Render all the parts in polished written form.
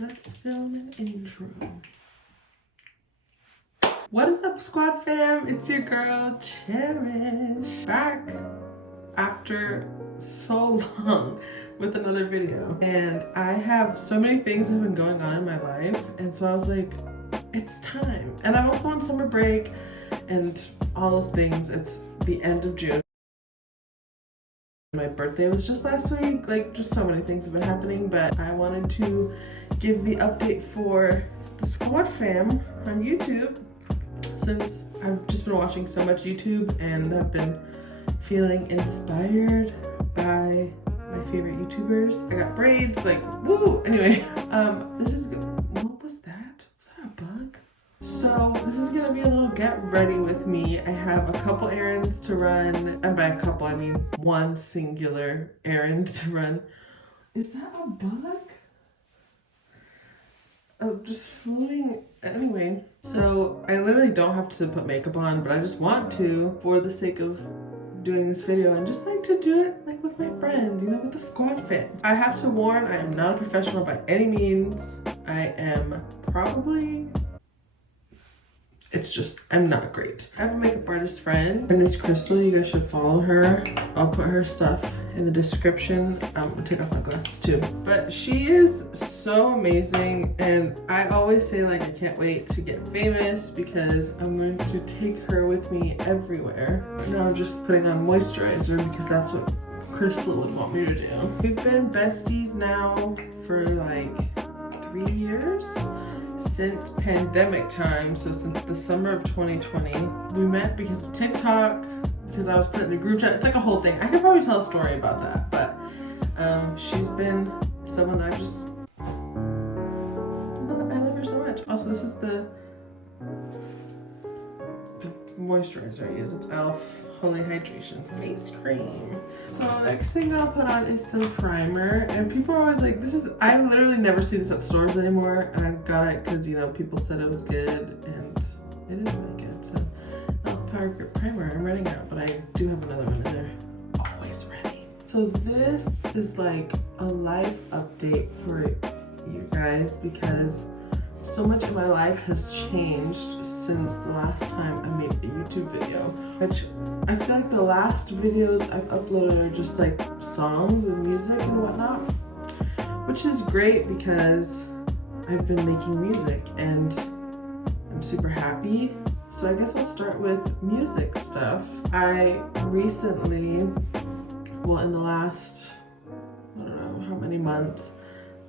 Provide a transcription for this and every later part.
let's film an intro. What is up, squad fam? It's your girl Cherish, back after so long with another video. And I have so many things that have been going on in my life, and so I was like, it's time. And I'm also on summer break and all those things. It's the end of June. My birthday was just last week. Like, just so many things have been happening, but I wanted to give the update for the squad fam on YouTube, since I've just been watching so much YouTube and I've been feeling inspired by my favorite YouTubers. I got braids, like, woo! Anyway, this is, what was that? Was that a bug? So this is gonna be a little get ready with me. I have a couple errands to run, and by a couple I mean one singular errand to run. Is that a bug? Oh, just floating. Anyway, so I literally don't have to put makeup on, but I just want to for the sake of doing this video and just like to do it like with my friends, you know, with the squad fam. I have to warn, I am not a professional by any means. I am probably, it's just, I'm not great. I have a makeup artist friend. Her name's Crystal. You guys should follow her. I'll put her stuff in the description. I'm gonna take off my glasses too. But she is so amazing, and I always say, like, I can't wait to get famous because I'm going to take her with me everywhere. Now I'm just putting on moisturizer because that's what Crystal would want me to do. We've been besties now for like 3 years. Since pandemic time, so since the summer of 2020. We met because of TikTok, because I was put in a group chat. It's like a whole thing. I could probably tell a story about that, but she's been someone that I love her so much. Also, this is the moisturizer I use. It's e.l.f. Holy Hydration Face Cream. So next thing I'll put on is some primer, and people are always like, this is, I literally never see this at stores anymore, and I got it because, you know, people said it was good, and it is really good. So e.l.f. Power Grip Primer, I'm running out, but I do have another one, and they're always ready. So this is like a life update for you guys because so much of my life has changed since the last time I made a YouTube video, which I feel like the last videos I've uploaded are just like songs and music and whatnot, which is great because I've been making music and I'm super happy. So I guess I'll start with music stuff. I recently, well, in the last, I don't know how many months,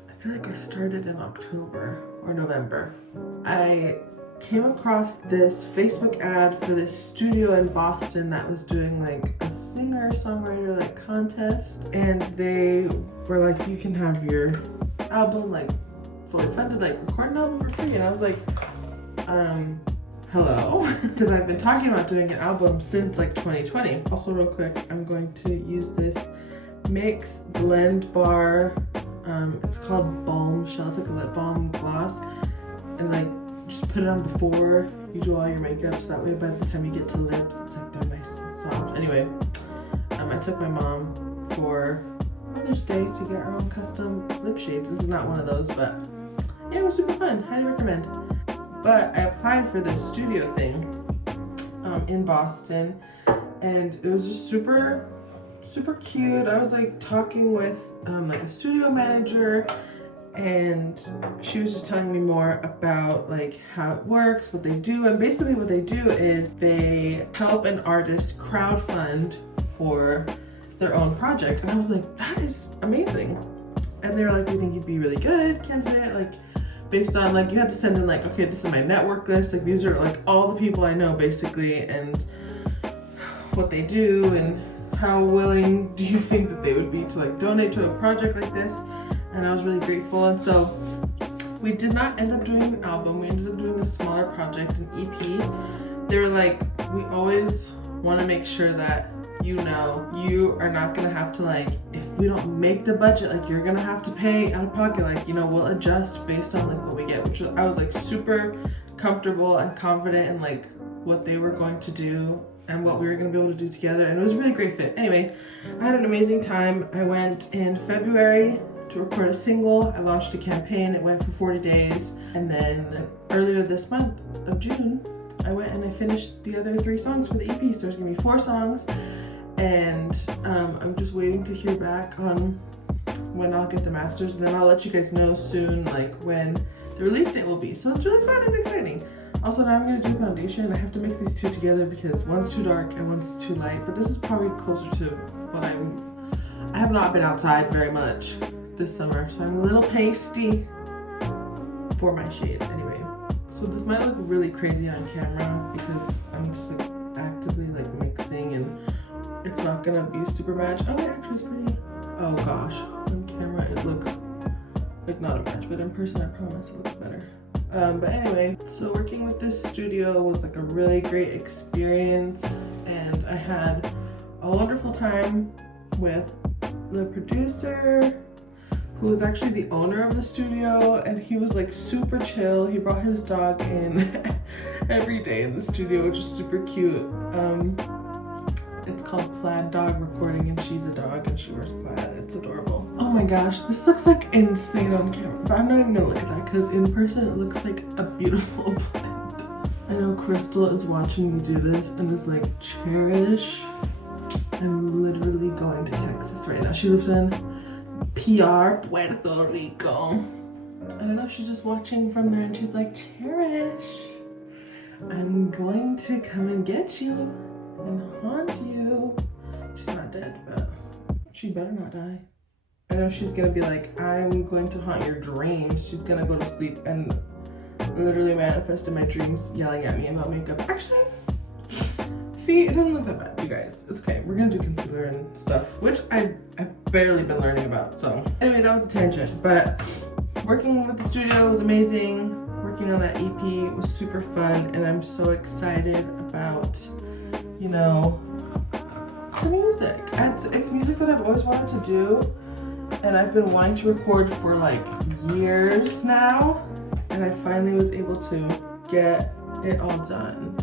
I feel like I started in October or November. I came across this Facebook ad for this studio in Boston that was doing like a singer-songwriter like contest, and they were like, you can have your album like fully funded, like record an album for free. And I was like, hello? Because I've been talking about doing an album since like 2020. Also, real quick, I'm going to use this Mix Blend Bar. It's called Balm Shell. It's like a lip balm gloss, and like just put it on before you do all your makeup, so that way by the time you get to lips, it's like they're nice and soft. Anyway, I took my mom for Mother's Day to get her own custom lip shades. This is not one of those, but yeah, it was super fun. Highly recommend. But I applied for this studio thing in Boston, and it was just super cute. I was like talking with like a studio manager, and she was just telling me more about like how it works, what they do. And basically what they do is they help an artist crowdfund for their own project. And I was like, that is amazing. And they were like, we think you'd be really good candidate, like based on like, you have to send in like, okay, this is my network list, like these are like all the people I know basically, and what they do, and how willing do you think that they would be to like donate to a project like this. And I was really grateful. And so we did not end up doing an album. We ended up doing a smaller project, an EP. They were like, we always want to make sure that, you know, you are not going to have to like, if we don't make the budget, like you're going to have to pay out of pocket. Like, you know, we'll adjust based on like what we get, which I was like super comfortable and confident in like what they were going to do and what we were going to be able to do together. And it was a really great fit. Anyway, I had an amazing time. I went in February to record a single. I launched a campaign. It went for 40 days. And then earlier this month of June, I went and I finished the other 3 songs for the EP. So there's gonna be 4 songs. And I'm just waiting to hear back on when I'll get the masters. And then I'll let you guys know soon, like when the release date will be. So it's really fun and exciting. Also, now I'm gonna do foundation. I have to mix these 2 together because one's too dark and one's too light. But this is probably closer to what I have not been outside very much this summer, so I'm a little pasty for my shade anyway. So this might look really crazy on camera because I'm just like actively like mixing and it's not gonna be super match. Oh, actually it's pretty. Oh gosh, on camera it looks like not a match, but in person I promise it looks better. But anyway, so working with this studio was like a really great experience, and I had a wonderful time with the producer, who was actually the owner of the studio, and he was like super chill. He brought his dog in every day in the studio, which is super cute. It's called Plaid Dog Recording, and she's a dog and she wears plaid. It's adorable. Oh my gosh, this looks like insane on camera, but I'm not even gonna look at that because in person it looks like a beautiful blend. I know Crystal is watching me do this and is like, Cherish, I'm literally going to Texas right now. She lives in PR, Puerto Rico. I don't know, she's just watching from there and she's like, Cherish, I'm going to come and get you and haunt you. She's not dead, but she better not die. I know she's gonna be like, I'm going to haunt your dreams. She's gonna go to sleep and literally manifest in my dreams yelling at me about makeup. Actually, see, it doesn't look that bad, you guys. It's okay. We're gonna do concealer and stuff, which I've barely been learning about. So anyway, that was a tangent, but working with the studio was amazing. Working on that EP was super fun, and I'm so excited about, you know, the music. It's music that I've always wanted to do, and I've been wanting to record for like years now, and I finally was able to get it all done,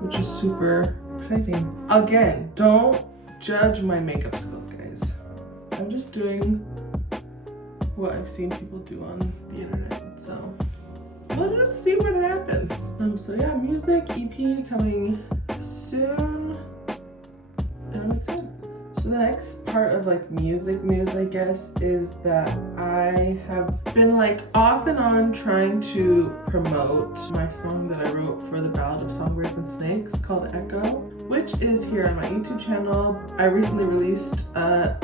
which is super exciting. Again, don't judge my makeup skills, guys. I'm just doing what I've seen people do on the internet, so we'll just see what happens. So yeah, music EP coming soon, and I'm excited. So the next part of like music news, I guess, is that I have been like off and on trying to promote my song that I wrote for the Ballad of Songbirds and Snakes called Echo, which is here on my YouTube channel. I recently released an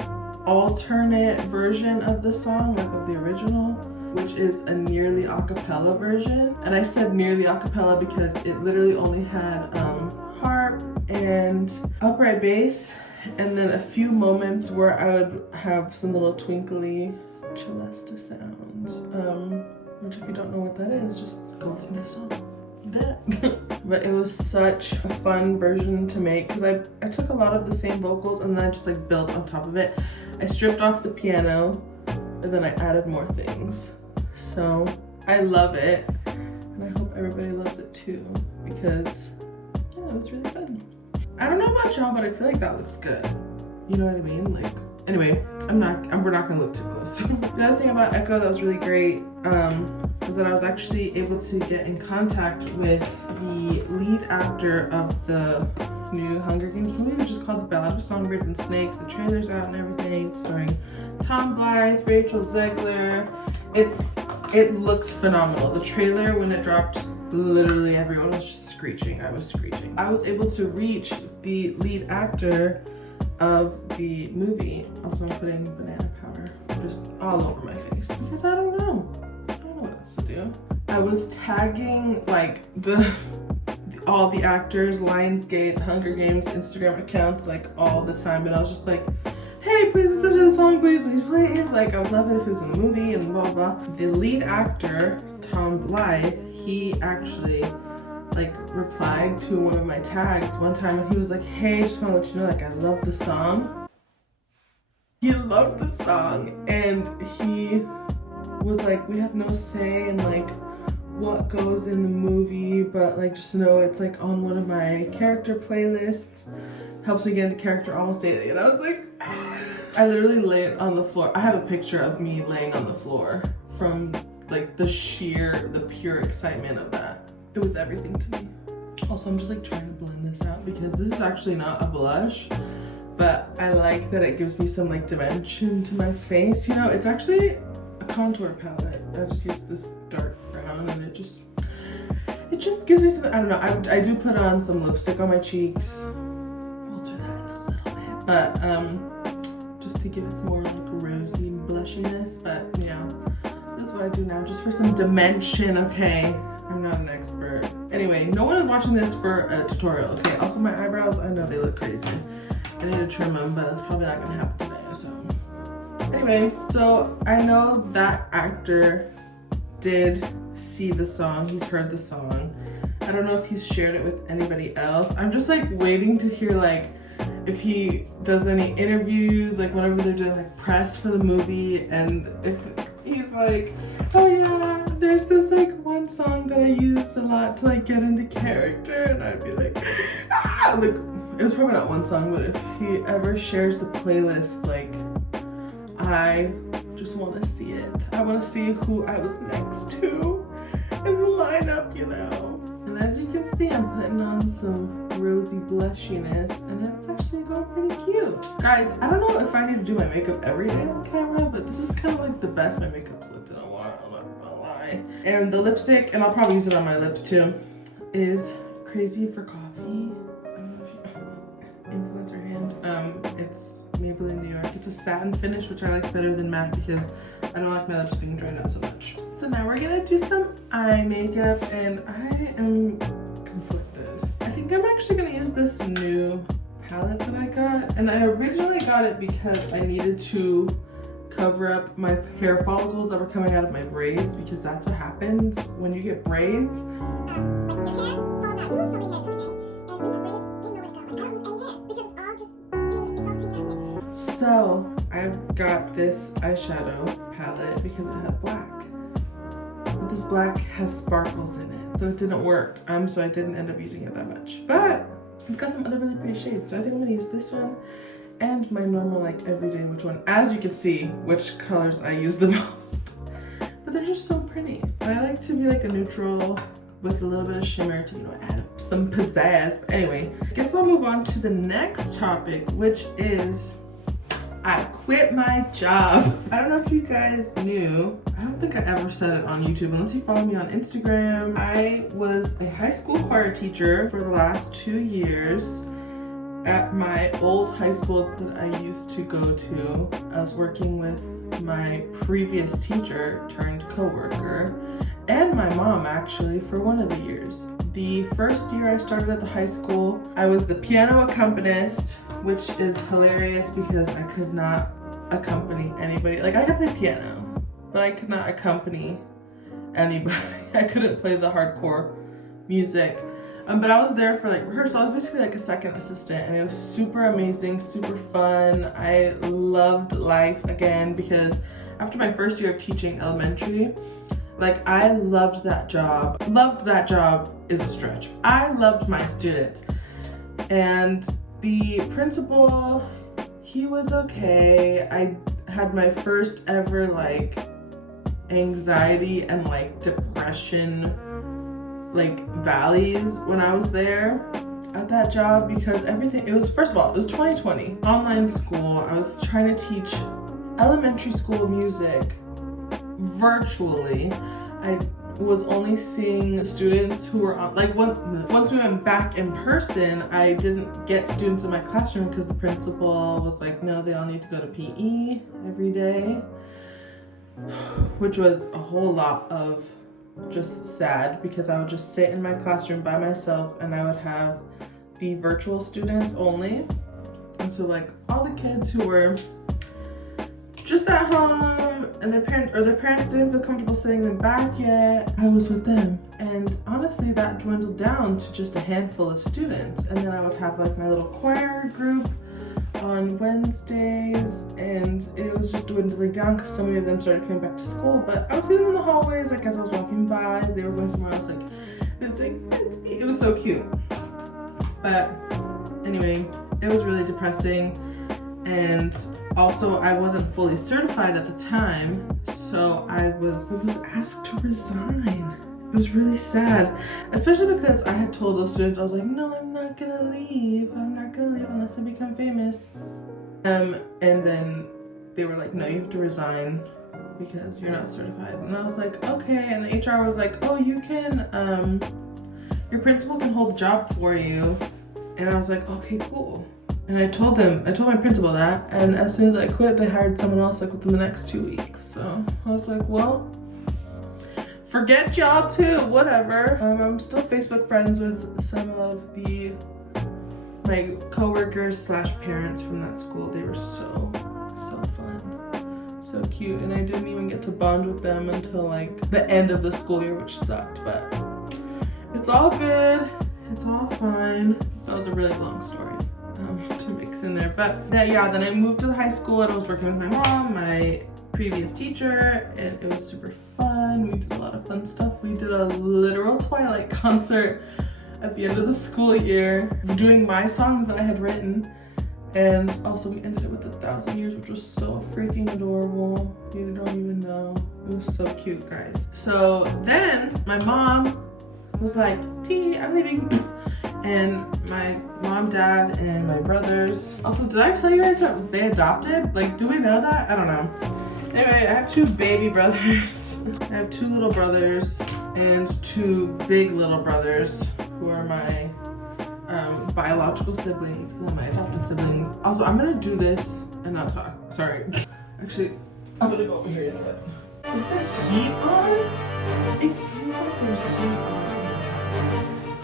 alternate version of the song, like of the original, which is a nearly a cappella version. And I said nearly a cappella because it literally only had harp and upright bass, and then a few moments where I would have some little twinkly celesta sounds, which if you don't know what that is, just go listen to the song. But it was such a fun version to make because I took a lot of the same vocals and then I just like built on top of it. I stripped off the piano and then I added more things. So I love it, and I hope everybody loves it too, because yeah, it was really fun. I don't know about y'all, but I feel like that looks good. You know what I mean? Like, anyway, we're not gonna look too close. The other thing about Echo that was really great was that I was actually able to get in contact with the lead actor of the new Hunger Games movie, which is called The Ballad of Songbirds and Snakes. The trailer's out and everything. It's starring Tom Blythe, Rachel Zegler. It looks phenomenal. The trailer, when it dropped, literally everyone was just screeching. I was screeching. I was able to reach the lead actor of the movie. Also, I'm putting banana powder just all over my face because I don't know what else to do. I was tagging like all the actors, Lionsgate, Hunger Games Instagram accounts like all the time, and I was just like, hey, please listen to the song, please. Like, I would love it if it was in a movie and blah, blah. The lead actor, Tom Blythe, he actually like replied to one of my tags one time, and he was like, hey, just want to let you know, like, I love the song. He loved the song, and he was like, we have no say in like what goes in the movie, but like just know it's like on one of my character playlists. Helps me get into character almost daily. And I was like, I literally laid on the floor. I have a picture of me laying on the floor from like the pure excitement of that. It was everything to me. Also, I'm just like trying to blend this out because this is actually not a blush, but I like that it gives me some like dimension to my face. You know, it's actually a contour palette. I just use this dark brown and it just gives me some, I don't know, I do put on some lipstick on my cheeks. We'll do that in a little bit. But just to give it some more like rosy blushiness. But yeah, this is what I do now just for some dimension, okay? I'm not an expert. Anyway, no one is watching this for a tutorial, okay? Also my eyebrows, I know they look crazy. I need to trim them, but that's probably not gonna happen today, so. Anyway, so I know that actor did see the song, he's heard the song. I don't know if he's shared it with anybody else. I'm just like waiting to hear like if he does any interviews, like whenever they're doing like press for the movie, and if he's like, oh yeah, there's this like one song that I used a lot to like get into character, and I'd be like, ah! Like it was probably not one song, but if he ever shares the playlist, like I just want to see it. I want to see who I was next to in the lineup, you know. And as you can see, I'm putting on some rosy blushiness, and it's actually going pretty cute. Guys, I don't know if I need to do my makeup every day on camera, but this is kind of like the best my makeup's looked in a while, I'm not gonna lie. And the lipstick, and I'll probably use it on my lips too, is Crazy for Coffee. I don't know if you influencer hand. It's Maybelline New York. It's a satin finish, which I like better than matte because I don't like my lips being dried out so much. So now we're gonna do some eye makeup, and I am conflicted. I think I'm actually gonna use this new palette that I got, and I originally got it because I needed to cover up my hair follicles that were coming out of my braids, because that's what happens when you get braids. So I've got this eyeshadow palette because it had black. But this black has sparkles in it, so it didn't work. So I didn't end up using it that much. But I've got some other really pretty shades, so I think I'm gonna use this one and my normal like everyday which one. As you can see, which colors I use the most. But they're just so pretty. I like to be like a neutral with a little bit of shimmer to, you know, add some pizzazz. But anyway, I guess I'll move on to the next topic, which is I quit my job. I don't know if you guys knew, I don't think I ever said it on YouTube unless you follow me on Instagram. I was a high school choir teacher for the last 2 years at my old high school that I used to go to. I was working with my previous teacher turned co-worker and my mom actually for one of the years. The first year I started at the high school, I was the piano accompanist, which is hilarious because I could not accompany anybody. Like I could play piano, but I could not accompany anybody. I couldn't play the hardcore music. But I was there for like rehearsal. I was basically like a second assistant, and it was super amazing, super fun. I loved life again because after my first year of teaching elementary, like I loved that job. Loved that job is a stretch. I loved my students. And the principal, he was okay. I had my first ever like anxiety and like depression like valleys when I was there at that job because everything, it was, first of all, it was 2020, online school. I was trying to teach elementary school music virtually. I was only seeing students who were on, like once we went back in person, I didn't get students in my classroom because the principal was like, no, they all need to go to PE every day, which was a whole lot of just sad because I would just sit in my classroom by myself and I would have the virtual students only. And so like all the kids who were just at home and their parents didn't feel comfortable sending them back yet, I was with them. And honestly, that dwindled down to just a handful of students. And then I would have like my little choir group on Wednesdays, and it was just dwindling down because so many of them started coming back to school. But I would see them in the hallways, like as I was walking by, they were going somewhere else, like it was so cute. But anyway, it was really depressing, and Also, I wasn't fully certified at the time, so I was asked to resign. It was really sad, especially because I had told those students, I was like, no, I'm not gonna leave. I'm not gonna leave unless I become famous. And then they were like, no, you have to resign because you're not certified. And I was like, okay. And the HR was like, oh, you can, your principal can hold the job for you. And I was like, okay, cool. And I told my principal that, and as soon as I quit, they hired someone else like within the next 2 weeks. So I was like, well, forget y'all too, whatever. I'm still Facebook friends with some of my coworkers slash parents from that school. They were so fun, so cute, and I didn't even get to bond with them until like the end of the school year, which sucked, but it's all good. It's all fine. That was a really long story to mix in there, but yeah, then I moved to the high school and I was working with my mom, my previous teacher, and it was super fun. We did a lot of fun stuff. We did a literal Twilight concert at the end of the school year, doing my songs that I had written, and also we ended it with 1,000 Years, which was so freaking adorable. You don't even know. It was so cute, guys. So then my mom was like, T, I'm leaving. And my mom, dad, and my brothers. Also, did I tell you guys that they adopted? Like, do we know that? I don't know. Anyway, I have 2 baby brothers. I have 2 little brothers and 2 big little brothers who are my biological siblings and then my adopted siblings. Also, I'm gonna do this and not talk. Sorry. Actually, I'm gonna go over here in a bit. Is the heat on? It feels like there's heat on.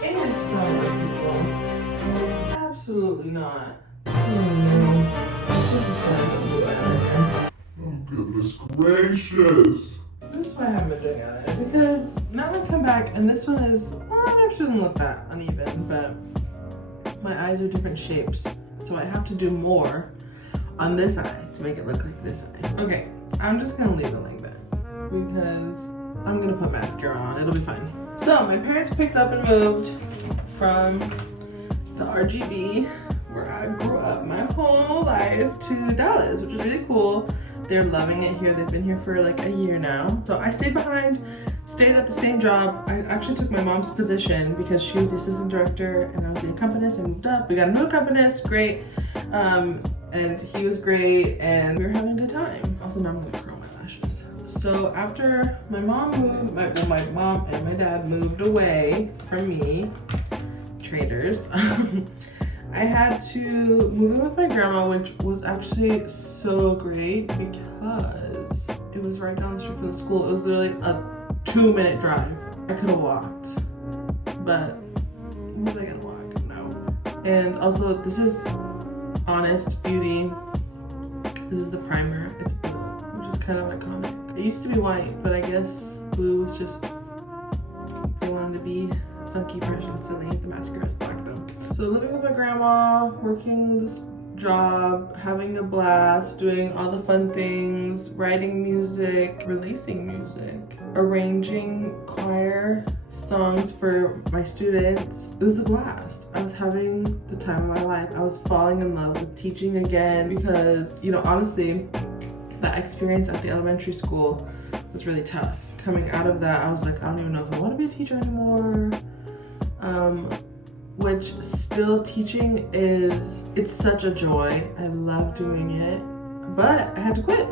It is summer, people. Absolutely not. This is fun. Oh, goodness gracious. This is why I haven't been doing it, because now I come back and this one is, well, it actually doesn't look that uneven, but my eyes are different shapes, so I have to do more on this eye to make it look like this eye. Okay, I'm just gonna leave it like that because I'm gonna put mascara on, it'll be fine. So my parents picked up and moved from the RGB, where I grew up my whole life, to Dallas, which is really cool. They're loving it here. They've been here for like a year now. So I stayed behind, stayed at the same job. I actually took my mom's position because she was the assistant director and I was the accompanist. I moved up. We got a new accompanist, great. And he was great and we were having a good time. Also, now I'm gonna curl my lashes. So after my mom moved, my mom and my dad moved away from me, traitors, I had to move in with my grandma, which was actually so great because it was right down the street from the school. It was literally a 2-minute drive. I could have walked, but was I gonna walk? No. And also, this is Honest Beauty. This is the primer. It's blue, which is kind of iconic. It used to be white, but I guess blue was just, they wanted to be funky, fresh, and silly. The mascara is black though. So living with my grandma, working this job, having a blast, doing all the fun things, writing music, releasing music, arranging choir songs for my students. It was a blast. I was having the time of my life. I was falling in love with teaching again because, you know, honestly, that experience at the elementary school was really tough. Coming out of that, I was like, I don't even know if I want to be a teacher anymore. Which still teaching it's such a joy. I love doing it, but I had to quit,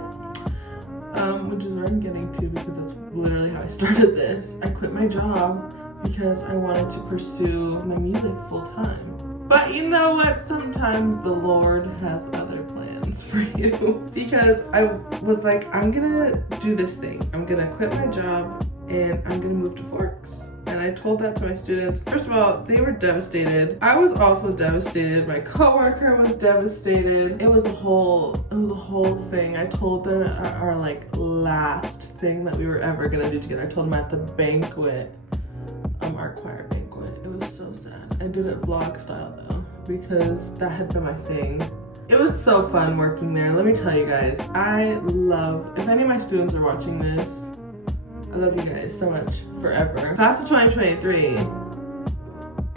which is where I'm getting to because that's literally how I started this. I quit my job because I wanted to pursue my music full time. But you know what? Sometimes the Lord has other plans for you because I was like, I'm gonna do this thing. I'm gonna quit my job and I'm gonna move to Forks. And I told that to my students. First of all, they were devastated. I was also devastated. My coworker was devastated. It was a whole thing. I told them at our like last thing that we were ever gonna do together. I told them at the banquet, our choir banquet. It was so sad. I did it vlog style though, because that had been my thing. It was so fun working there. Let me tell you guys, if any of my students are watching this, I love you guys so much, forever. Class of 2023,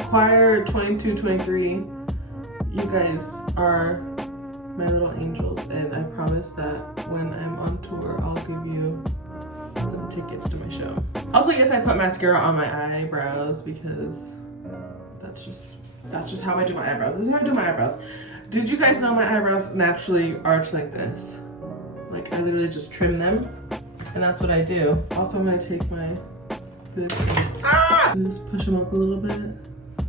choir 22-23, you guys are my little angels, and I promise that when I'm on tour, I'll give you some tickets to my show. Also, yes, I put mascara on my eyebrows because that's just how I do my eyebrows. This is how I do my eyebrows. Did you guys know my eyebrows naturally arch like this? Like, I literally just trim them, and that's what I do. Also, I'm gonna take my and just push them up a little bit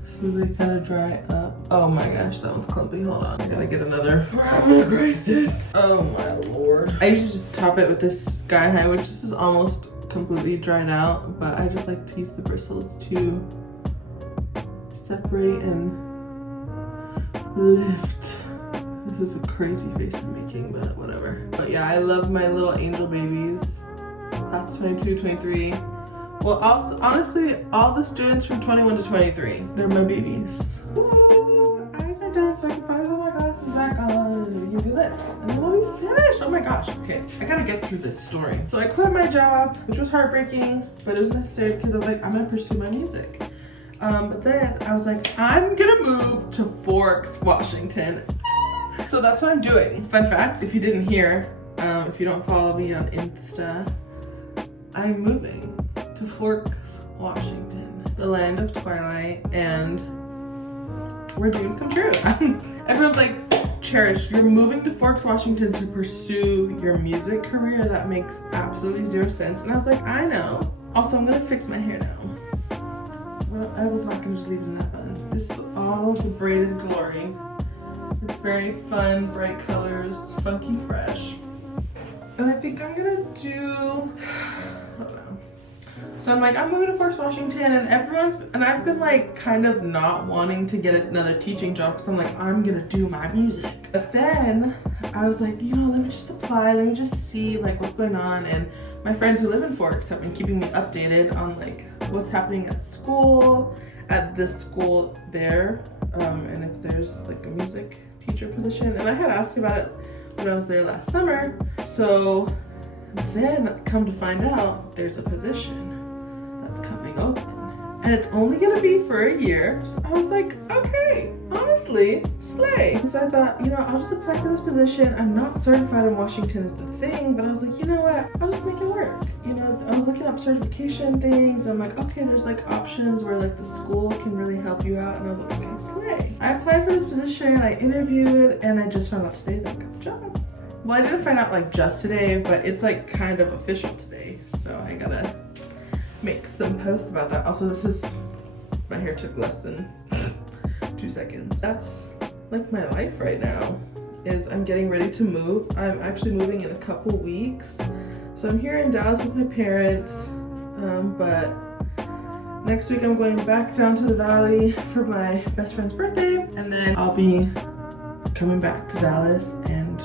so they kind of dry up. Oh my gosh, that one's clumpy. Hold on, I gotta get another. I'm gonna crisis. Oh my lord. I usually just top it with this Sky High, which is almost completely dried out, but I just like to use the bristles to separate and lift. This is a crazy face I'm making, but whatever. But yeah, I love my little angel babies. Class 22, 23. Well, also, honestly, all the students from 21 to 23, they're my babies. Ooh, eyes are done, so I can finally put my glasses back on and do lips. And then we'll be finished. Oh my gosh, okay. I gotta get through this story. So I quit my job, which was heartbreaking, but it was necessary because I was like, I'm gonna pursue my music. But then I was like, I'm gonna move to Forks, Washington. So that's what I'm doing. Fun fact, if you didn't hear, if you don't follow me on Insta, I'm moving to Forks, Washington, the land of Twilight, and where dreams come true. Everyone's like, Cherish, you're moving to Forks, Washington to pursue your music career? That makes absolutely zero sense. And I was like, I know. Also, I'm gonna fix my hair now. Well, I was not gonna just leave it in that bun. This is all the braided glory. It's very fun, bright colors, funky fresh. And I think I'm gonna do, I don't know. So I'm like, I'm moving to Forks, Washington, and I've been like kind of not wanting to get another teaching job because I'm like, I'm gonna do my music. But then I was like, you know, let me just apply, let me just see like what's going on. And my friends who live in Forks have been keeping me updated on like what's happening at school, at this school there, and if there's like a music teacher position. And I had asked about it when I was there last summer. So then come to find out there's a position that's coming open, and it's only gonna be for a year. So I was like, okay, honestly, slay. So I thought, you know, I'll just apply for this position. I'm not certified in Washington is the thing, but I was like, you know what, I'll just make it work. You know, I was looking up certification things. I'm like, okay, there's like options where like the school can really help you out. And I was like, okay, slay. I applied for this position, I interviewed, and I just found out today that I got the job. Well, I didn't find out like just today, but it's like kind of official today. So I gotta make some posts about that. Also, my hair took less than 2 seconds. That's like my life right now, is I'm getting ready to move. I'm actually moving in a couple weeks. So I'm here in Dallas with my parents, but next week I'm going back down to the valley for my best friend's birthday, and then I'll be coming back to Dallas and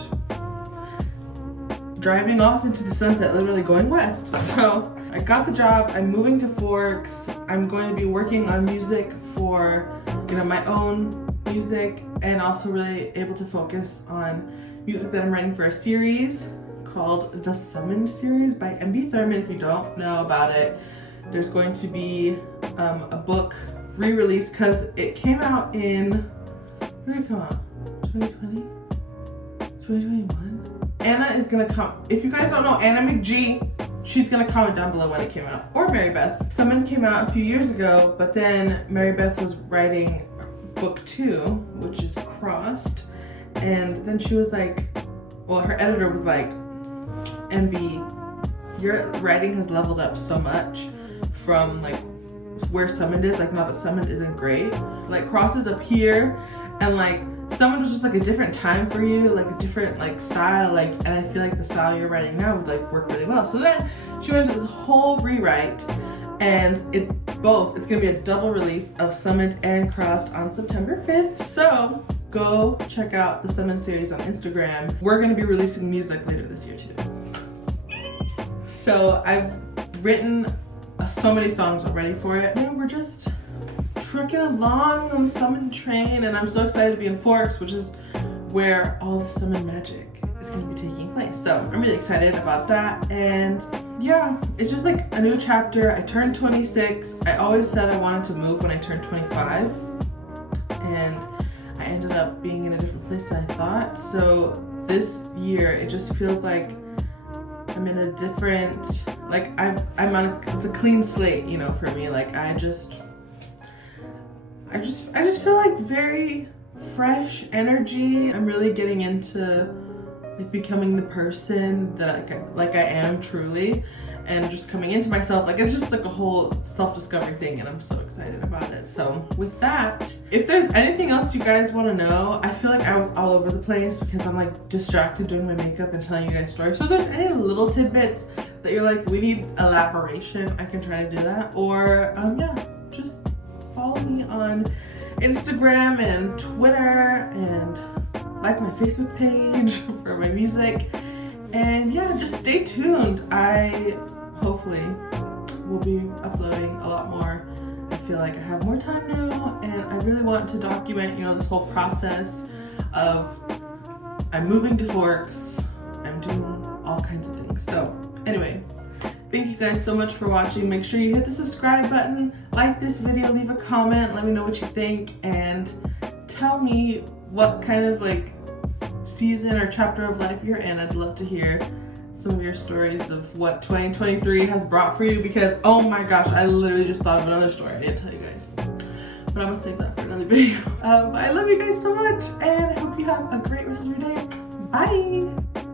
driving off into the sunset, literally going west. So I got the job, I'm moving to Forks. I'm going to be working on music for, you know, my own music, and also really able to focus on music that I'm writing for a series called The Summoned series by MB Thurman. If you don't know about it, there's going to be a book re-release because it came out in, when did it come out? 2020? 2021? Anna is gonna come. If you guys don't know Anna McG, she's gonna comment down below when it came out. Or Mary Beth. Summoned came out a few years ago, but then Mary Beth was writing book 2, which is Crossed, and then she was like, well, her editor was like, MB, your writing has leveled up so much from like where Summoned is. Like, not that Summoned isn't great, like Crossed is up here, and like Summoned was just like a different time for you, like a different like style, like, and I feel like the style you're writing now would like work really well. So then she went into this whole rewrite, and it's gonna be a double release of Summoned and Crossed on September 5th. So go check out the Summoned series on Instagram. We're gonna be releasing music later this year too. So I've written so many songs already for it. And we're just trucking along on the Summoned train, and I'm so excited to be in Forks, which is where all the Summoned magic is going to be taking place. So I'm really excited about that, and yeah, it's just like a new chapter. I turned 26. I always said I wanted to move when I turned 25, and I ended up being in a different place than I thought. So this year, it just feels like I'm in a different, like it's a clean slate, you know, for me. Like I just feel like very fresh energy. I'm really getting into like becoming the person that I am truly, and just coming into myself. Like it's just like a whole self-discovery thing, and I'm so excited about it. So with that, if there's anything else you guys want to know, I feel like I was all over the place because I'm like distracted doing my makeup and telling you guys stories. So if there's any little tidbits that you're like, we need elaboration, I can try to do that. Or yeah, just follow me on Instagram and Twitter, and like my Facebook page for my music. And yeah, just stay tuned. I hopefully will be uploading a lot more. I feel like I have more time now, and I really want to document, you know, this whole process of I'm moving to Forks, I'm doing all kinds of things. So anyway, thank you guys so much for watching. Make sure you hit the subscribe button, like this video, leave a comment, let me know what you think, and tell me what kind of like season or chapter of life you're in. I'd love to hear some of your stories of what 2023 has brought for you, because oh my gosh, I literally just thought of another story I didn't tell you guys, but I'm gonna save that for another video. I love you guys so much, and I hope you have a great rest of your day. Bye.